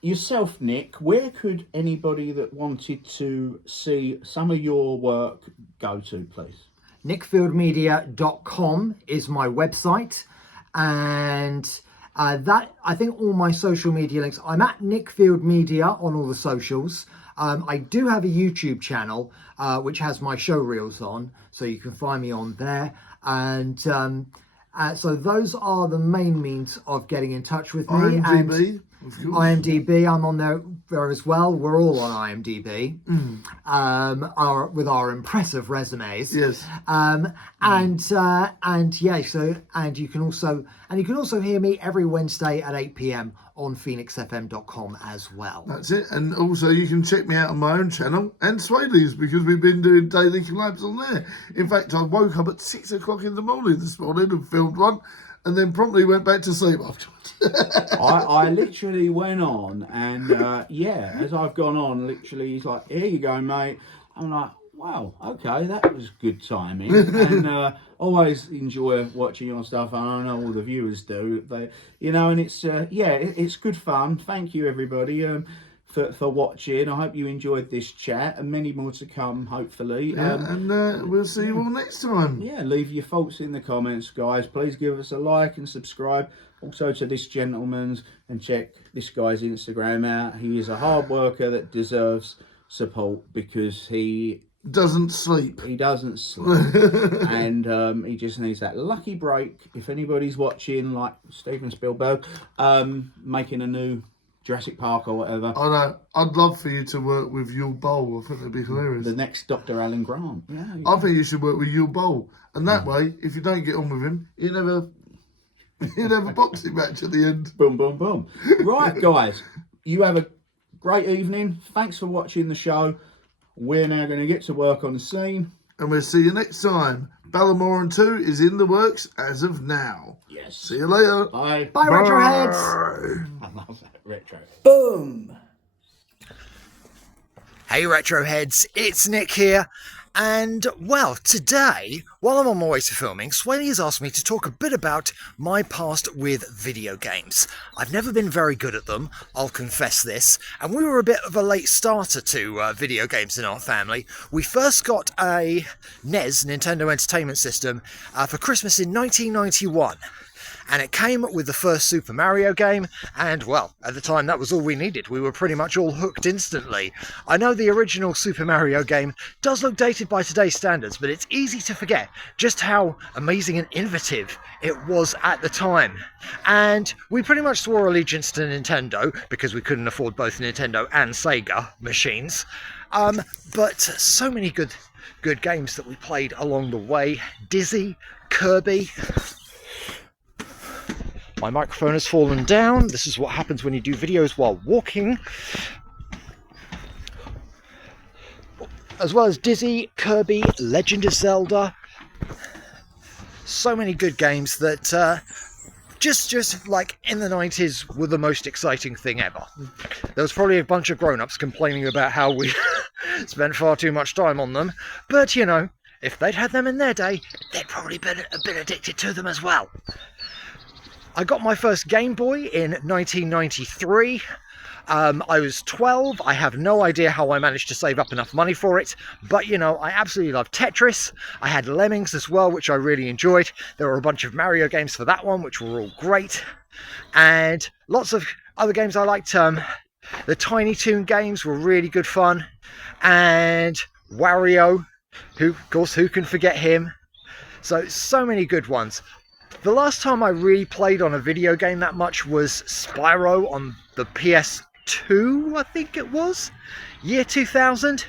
Yourself, Nick, where could anybody that wanted to see some of your work go to, please? nickfieldmedia.com is my website, and that, I think, all my social media links. I'm at Nickfield Media on all the socials. I do have a YouTube channel which has my show reels on, so you can find me on there. And so those are the main means of getting in touch with me. IMDb, IMDb, I'm on there as well. We're all on IMDb, with our impressive resumes. Yes. And yeah, so you can also hear me every Wednesday at 8 p.m. on phoenixfm.com as well. That's it. And also you can check me out on my own channel and Swaley's, because we've been doing daily collabs on there. In fact, I woke up at 6 o'clock in the morning this morning and filmed one, and then promptly went back to sleep afterwards. I literally went on, and as I've gone on, literally he's like, "Here you go, mate." I'm like, wow, okay, that was good timing. And always enjoy watching your stuff, and I know all the viewers do. They, you know, and it's it's good fun. Thank you, everybody, for watching. I hope you enjoyed this chat, and many more to come, hopefully. And we'll see you all next time. Yeah, leave your thoughts in the comments, guys. Please give us a like and subscribe. Also to this gentleman's, and check this guy's Instagram out. He is a hard worker that deserves support, because he doesn't sleep. He doesn't sleep. And he just needs that lucky break. If anybody's watching, like Steven Spielberg, making a new Jurassic Park or whatever. I know. I'd love for you to work with Yul Bowl. I think that'd be hilarious. The next Dr. Alan Grant. Yeah. I think you should work with Yul Bowl. And that way, if you don't get on with him, you'll have a boxing match at the end. Boom, boom, boom. Right, guys. You have a great evening. Thanks for watching the show. We're now going to get to work on the scene. And we'll see you next time. Ballamoron 2 is in the works as of now. Yes. See you later. Bye. Bye, Retroheads. I love that, Retro. Boom. Hey, Retroheads. It's Nick here. And, well, today, while I'm on my way to filming, Swaley has asked me to talk a bit about my past with video games. I've never been very good at them, I'll confess this, and we were a bit of a late starter to video games in our family. We first got a NES, Nintendo Entertainment System, for Christmas in 1991. And it came with the first Super Mario game, and, well, at the time that was all we needed. We were pretty much all hooked instantly. I know the original Super Mario game does look dated by today's standards, but it's easy to forget just how amazing and innovative it was at the time. And we pretty much swore allegiance to Nintendo, because we couldn't afford both Nintendo and Sega machines. But so many good good games that we played along the way. Dizzy, Kirby. My microphone has fallen down. This is what happens when you do videos while walking. As well as Dizzy, Kirby, Legend of Zelda. So many good games that just like in the 90s were the most exciting thing ever. There was probably a bunch of grown-ups complaining about how we spent far too much time on them, but you know, if they'd had them in their day, they'd probably been a bit addicted to them as well. I got my first Game Boy in 1993. I was 12. I have no idea how I managed to save up enough money for it, but you know, I absolutely love Tetris. I had Lemmings as well, which I really enjoyed. There were a bunch of Mario games for that one, which were all great, and lots of other games I liked. The Tiny Toon games were really good fun, and Wario, of course, who can forget him? So many good ones. The last time I really played on a video game that much was Spyro on the PS2, I think it was, year 2000,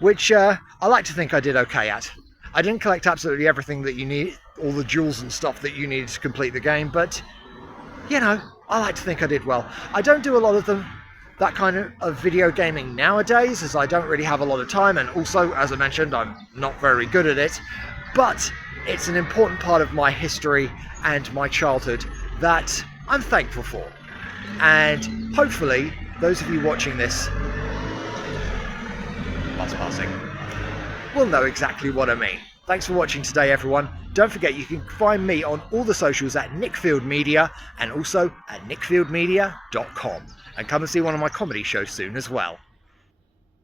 which I like to think I did okay at. I didn't collect absolutely everything that you need, all the jewels and stuff that you needed to complete the game, but, you know, I like to think I did well. I don't do a lot of that kind of video gaming nowadays, as I don't really have a lot of time, and also, as I mentioned, I'm not very good at it, but it's an important part of my history and my childhood that I'm thankful for. And hopefully, those of you watching this, bus passing, will know exactly what I mean. Thanks for watching today, everyone. Don't forget you can find me on all the socials at Nickfield Media and also at nickfieldmedia.com. And come and see one of my comedy shows soon as well.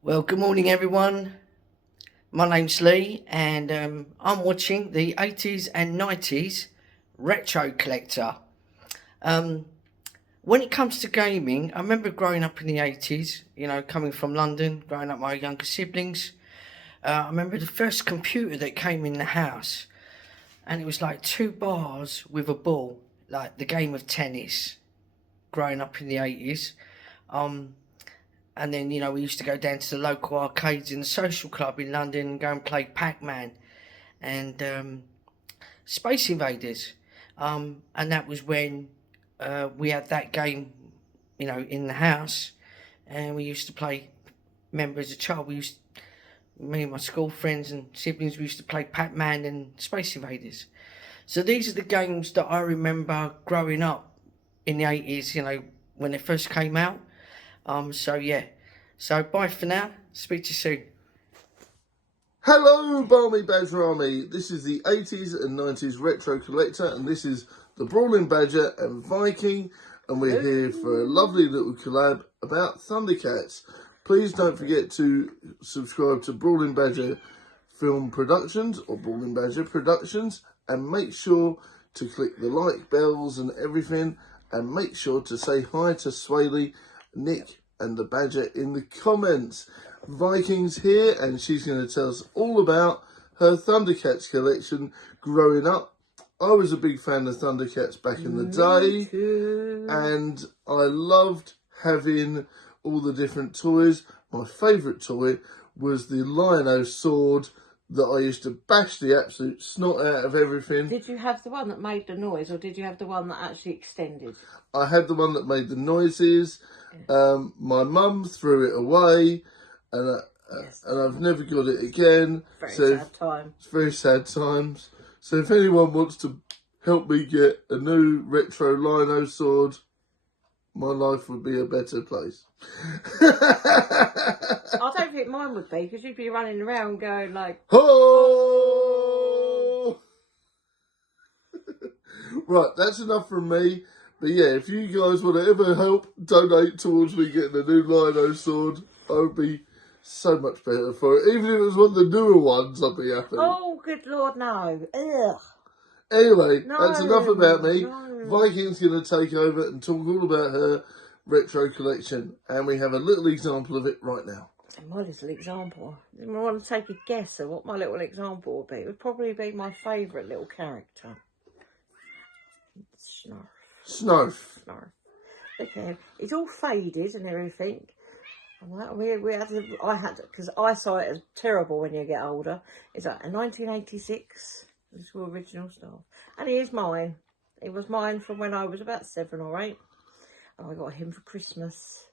Well, good morning, everyone. My name's Lee, and I'm watching the 80s and 90s Retro Collector. When it comes to gaming, I remember growing up in the 80s, you know, coming from London, growing up with my younger siblings. I remember the first computer that came in the house, and it was like 2 bars with a ball, like the game of tennis, growing up in the 80s. And then, you know, we used to go down to the local arcades in the social club in London and go and play Pac-Man and Space Invaders. And that was when we had that game, you know, in the house. And we used to play, remember as a child, me and my school friends and siblings, we used to play Pac-Man and Space Invaders. So these are the games that I remember growing up in the 80s, you know, when they first came out. So yeah, so bye for now, speak to you soon. Hello Balmy Badger Army, this is the 80s and 90s Retro Collector, and this is the Brawling Badger and Viking, and we're here for a lovely little collab about Thundercats. Please don't forget to subscribe to Brawling Badger Film Productions or Brawling Badger Productions, and make sure to click the like bells and everything, and make sure to say hi to Swaley, Nick and the Badger in the comments. Viking's here, and she's going to tell us all about her Thundercats collection growing up. I was a big fan of Thundercats back in the day, and I loved having all the different toys. My favourite toy was the Lino sword that I used to bash the absolute snot out of everything. Did you have the one that made the noise, or did you have the one that actually extended? I had the one that made the noises. My mum threw it away, and I've never got it again. Sad time. It's very sad times. So if anyone wants to help me get a new retro Lino sword, my life would be a better place. I don't think mine would be, because you'd be running around going like, ho! Right, that's enough from me. But yeah, if you guys want to ever help donate towards me getting a new Lino sword, I would be so much better for it. Even if it was one of the newer ones, I'd be happy. oh, good Lord, no. Ugh. Anyway, No, that's enough about me. no. Viking's going to take over and talk all about her retro collection, and we have a little example of it right now. My little example. I want to take a guess at what my little example would be. It would probably be my favourite little character. Snarf. Snarf. Snarf. Okay, it's all faded and everything. Well, we had to, I had to, because eyesight is terrible when you get older. It's like a 1986. This is original stuff, and he is mine. He was mine from when I was about 7 or 8, and I got him for Christmas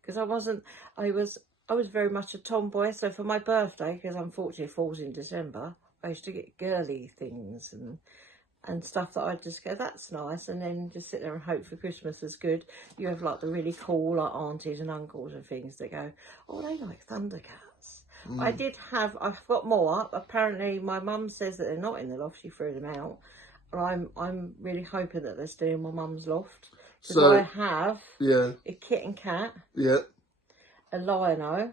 because I was very much a tomboy. So for my birthday, because unfortunately it falls in December, I used to get girly things and stuff that I'd just go, that's nice, and then just sit there and hope for Christmas is good. You have like the really cool like aunties and uncles and things that go, oh, they like Thundercats. I've got more. Apparently my mum says that they're not in the loft, she threw them out. And I'm really hoping that they're still in my mum's loft. Because I have a kit and cat, a lino,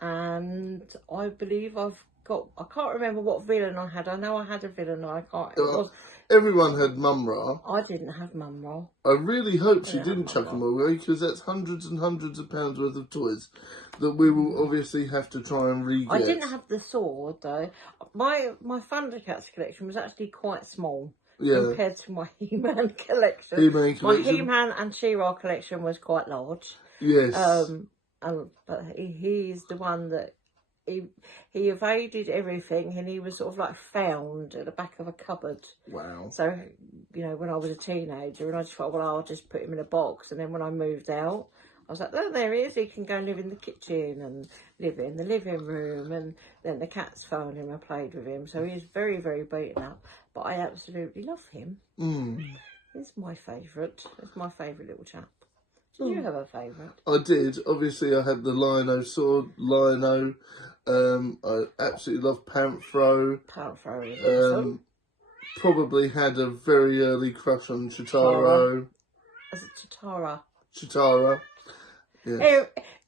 and I believe I can't remember what villain I had. I know I had a villain. I can't. Everyone had Mum-Ra. I didn't have Mum-Ra. I really hope she didn't chuck them away, because that's hundreds and hundreds of pounds worth of toys that we will obviously have to try and re-get. I didn't have the sword though. My Thundercats collection was actually quite small compared to my He-Man collection. My He-Man and She-Ra collection was quite large. Yes. But he's the one that he evaded everything, and he was sort of like found at the back of a cupboard. Wow. So, you know, when I was a teenager, and I just thought, well, I'll just put him in a box. And then when I moved out, I was like, oh, there he is. He can go and live in the kitchen and live in the living room. And then the cats found him and played with him. So he's very, very beaten up. But I absolutely love him. He's my favourite. He's my favourite little chap. Do you have a favourite? I did. Obviously, I had the Lino sword, Lino. I absolutely love Panthro. Panthro is awesome. Probably had a very early crush on Chitaro. Was it Chitara? Chitara. Yes.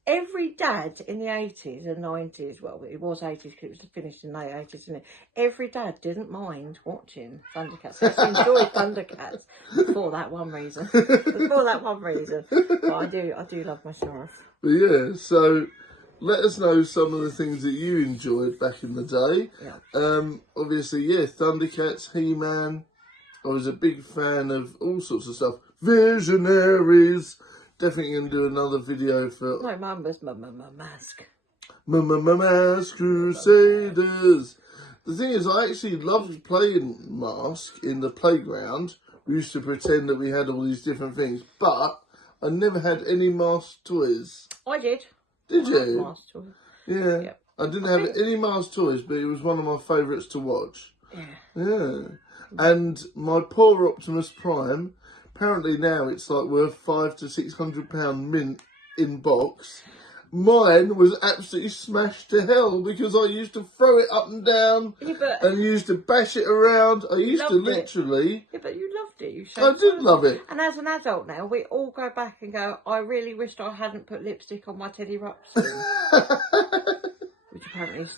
Every dad in the 80s and 90s, well, it was 80s because it was finished in the late 80s, isn't it? Every dad didn't mind watching Thundercats. They actually enjoyed Thundercats for that one reason. But I do love my Sheriff. But yeah, so let us know some of the things that you enjoyed back in the day. Yeah. Obviously, Thundercats, He-Man. I was a big fan of all sorts of stuff. Visionaries. Definitely going to do another video for... No, mine was Mask. Mask Crusaders. The thing is, I actually loved playing Mask in the playground. We used to pretend that we had all these different things, but I never had any Mask toys. I did. Did you? Had Mask toys. Yeah. Yep. I didn't have any Mask toys, but it was one of my favourites to watch. Yeah. And my poor Optimus Prime... Apparently now it's like worth £500 to £600 mint in box. Mine was absolutely smashed to hell because I used to throw it up and down and used to bash it around. I used to literally... Yeah, but you loved it. I did love it. And as an adult now, we all go back and go, I really wished I hadn't put lipstick on my Teddy Ruxpin. Which apparently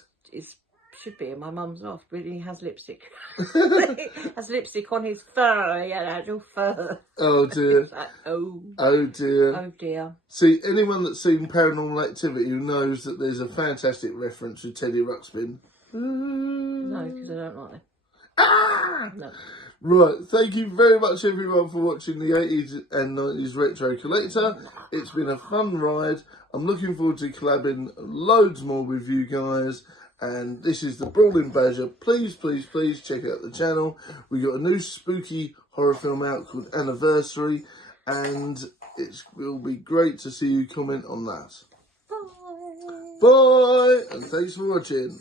should be in my mum's loft, but he has lipstick. He has lipstick on his fur. He had actual fur. Oh dear. Like, oh dear. Oh dear. See, anyone that's seen Paranormal Activity knows that there's a fantastic reference to Teddy Ruxpin. No, because I don't like it. No. Right, thank you very much everyone for watching the 80s and 90s Retro Collector. It's been a fun ride. I'm looking forward to collabing loads more with you guys. And this is the Brawling Badger. Please, please, please check out the channel. We got a new spooky horror film out called Anniversary, and it will be great to see you comment on that. Bye. Bye, and thanks for watching.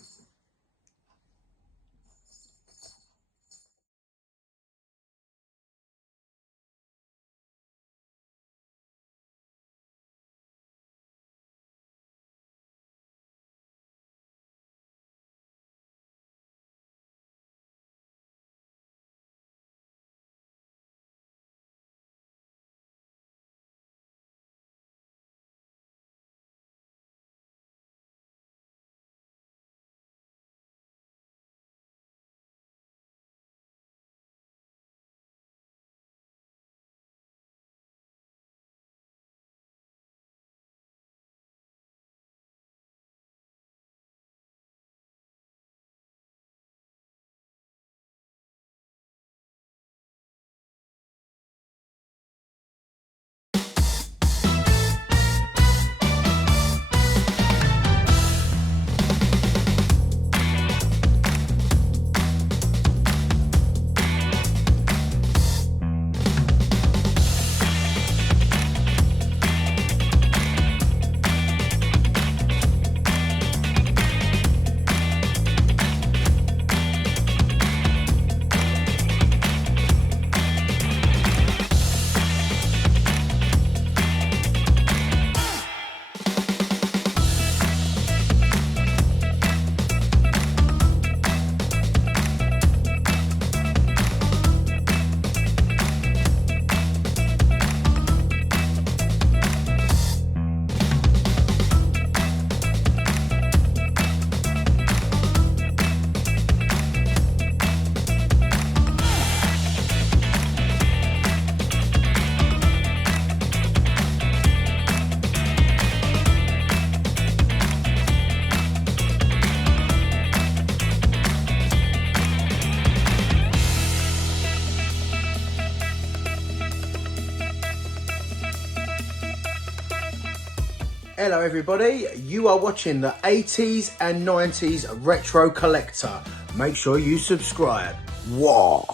Hello everybody, you are watching the 80s and 90s Retro Collector. Make sure you subscribe. Whoa!